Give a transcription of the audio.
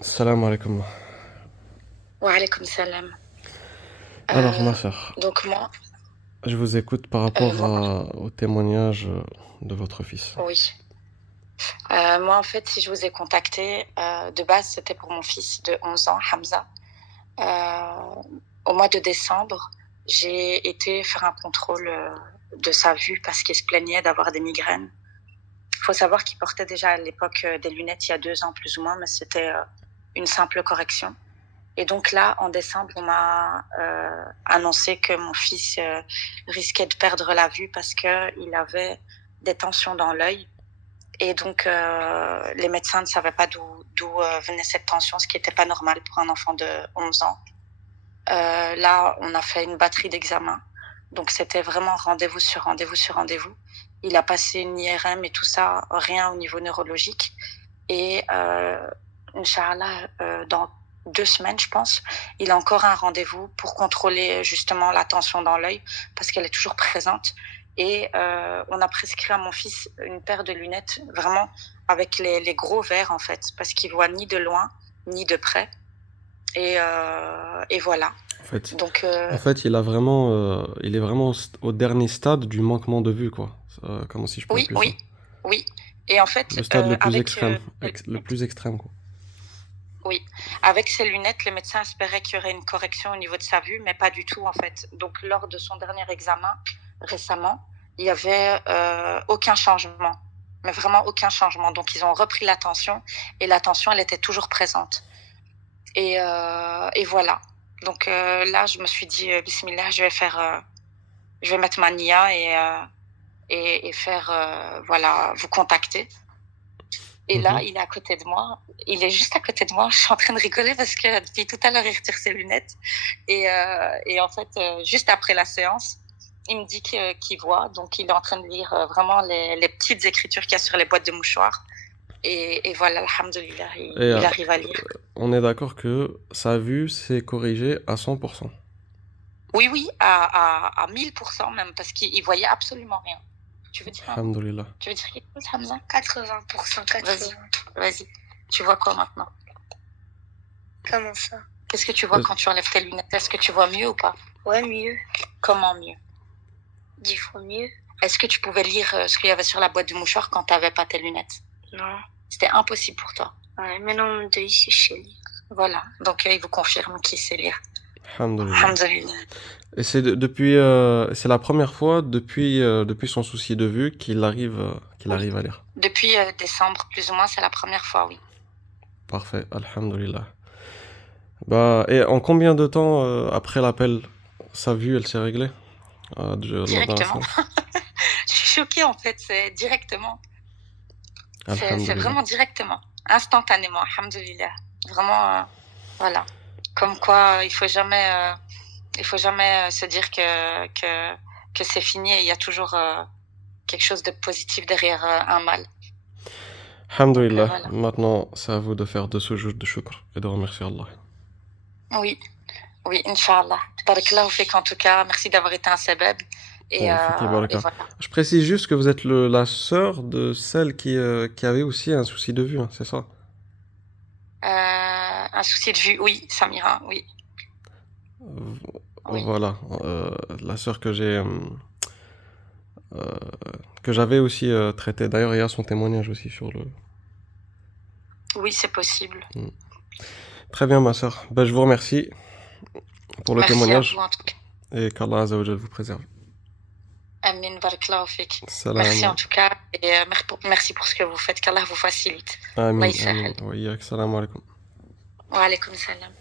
Salam alaikum. Wa alaykoum salam. Alors, Euh, ma sœur, donc moi, je vous écoute par rapport moi, au témoignage de votre fils. oui. Moi, en fait, si je vous ai contacté, de base, c'était pour mon fils de 11 ans, Hamza. Euh, Au mois de décembre, j'ai été faire un contrôle de sa vue parce qu'il se plaignait d'avoir des migraines. Il faut savoir qu'il portait déjà à l'époque des lunettes il y a 2 ans plus ou moins, mais c'était une simple correction. Et donc là, en décembre, on m'a annoncé que mon fils risquait de perdre la vue parce qu'il avait des tensions dans l'œil. Et donc, les médecins ne savaient pas d'où venait cette tension, ce qui n'était pas normal pour un enfant de 11 ans. Là, on a fait une batterie d'examens. Donc, c'était vraiment rendez-vous sur rendez-vous sur rendez-vous. Il a passé une IRM et tout ça, rien au niveau neurologique. Et Inch'Allah, dans 2 semaines, je pense, il a encore un rendez-vous pour contrôler justement la tension dans l'œil parce qu'elle est toujours présente. Et on a prescrit à mon fils une paire de lunettes vraiment avec les gros verres en fait parce qu'il voit ni de loin ni de près. Et voilà. En fait, Donc il est vraiment au dernier stade du manquement de vue, quoi. Comment si je peux oui, appeler ça? oui, oui. Et en Le fait, stade le plus avec extrême, ces le lunettes, plus extrême, quoi. oui, avec ces lunettes, le médecin espérait qu'il y aurait une correction au niveau de sa vue, mais pas du tout en fait. Donc lors de son dernier examen récemment, il y avait aucun changement, mais vraiment aucun changement. Donc ils ont repris la tension et la tension, elle était toujours présente. Et voilà. Donc là, je me suis dit, Bismillah, je vais mettre ma nia et faire, voilà, vous contacter. Et là, Mhm. il est à côté de moi. Il est juste à côté de moi. Je suis en train de rigoler parce que depuis tout à l'heure, il retire ses lunettes. Et en fait, juste après la séance, il me dit qu'il voit. Donc, il est en train de lire vraiment les petites écritures qu'il y a sur les boîtes de mouchoirs. Et voilà, alhamdoulilah, Et il arrive à lire. on est d'accord que sa vue s'est corrigée à 100%. Oui, oui, à 1000% même, parce qu'il voyait absolument rien. Tu veux dire un nom? Alhamdulillah. Tu veux dire quelque chose, Hamza? 80%, 80. Vas-y. Tu vois quoi maintenant? Comment ça? Qu'est-ce que tu vois Euh, quand tu enlèves tes lunettes? Est-ce que tu vois mieux ou pas? Ouais, mieux. Comment mieux? 10 fois mieux. Est-ce que tu pouvais lire ce qu'il y avait sur la boîte de mouchoir quand tu n'avais pas tes lunettes? Non. C'était impossible pour toi. Ouais, maintenant, de ici, je sais lire. Voilà. Donc, il vous confirme qu'il sait lire. Alhamdulillah. Alhamdulillah. Et c'est la première fois depuis son souci de vue qu'il Oui. arrive à lire. Depuis décembre, plus ou moins, c'est la première fois, oui. Parfait, alhamdulillah. Bah, et en combien de temps après l'appel, sa vue, elle s'est réglée dans la Directement. séance? Je suis choquée, en fait. C'est directement. C'est Alhamdulillah. vraiment directement. Instantanément, alhamdulillah. Vraiment, voilà. Comme quoi, il faut jamais se dire que c'est fini et il y a toujours quelque chose de positif derrière un mal. Donc Alhamdulillah. voilà. Maintenant, c'est à vous de faire de ce jour de shukr et de remercier Allah. Oui, oui, Inch'Allah. Barakallahu fik en tout cas. Merci d'avoir été un sabab. Fiki Et baraka. voilà. Je précise juste que vous êtes la sœur de celle qui avait aussi un souci de vue, hein, c'est ça? Un souci de vue, oui, Samira, oui. Oui, Voilà, la sœur euh, que j'avais aussi traitée. D'ailleurs, il y a son témoignage aussi sur le. oui, c'est possible. Mm. Très bien, ma sœur. Ben, je vous remercie pour le Merci à vous témoignage en tout cas. et qu'Allah Azzawajal vous préserve. Amin, barakallahu fik. Merci Salam. en tout cas et merci pour ce que vous faites. Qu'Allah vous facilite. Allah Amin, amin. yisahel. Wa iyyak. Salam alaikum. Wa alaykoum salam.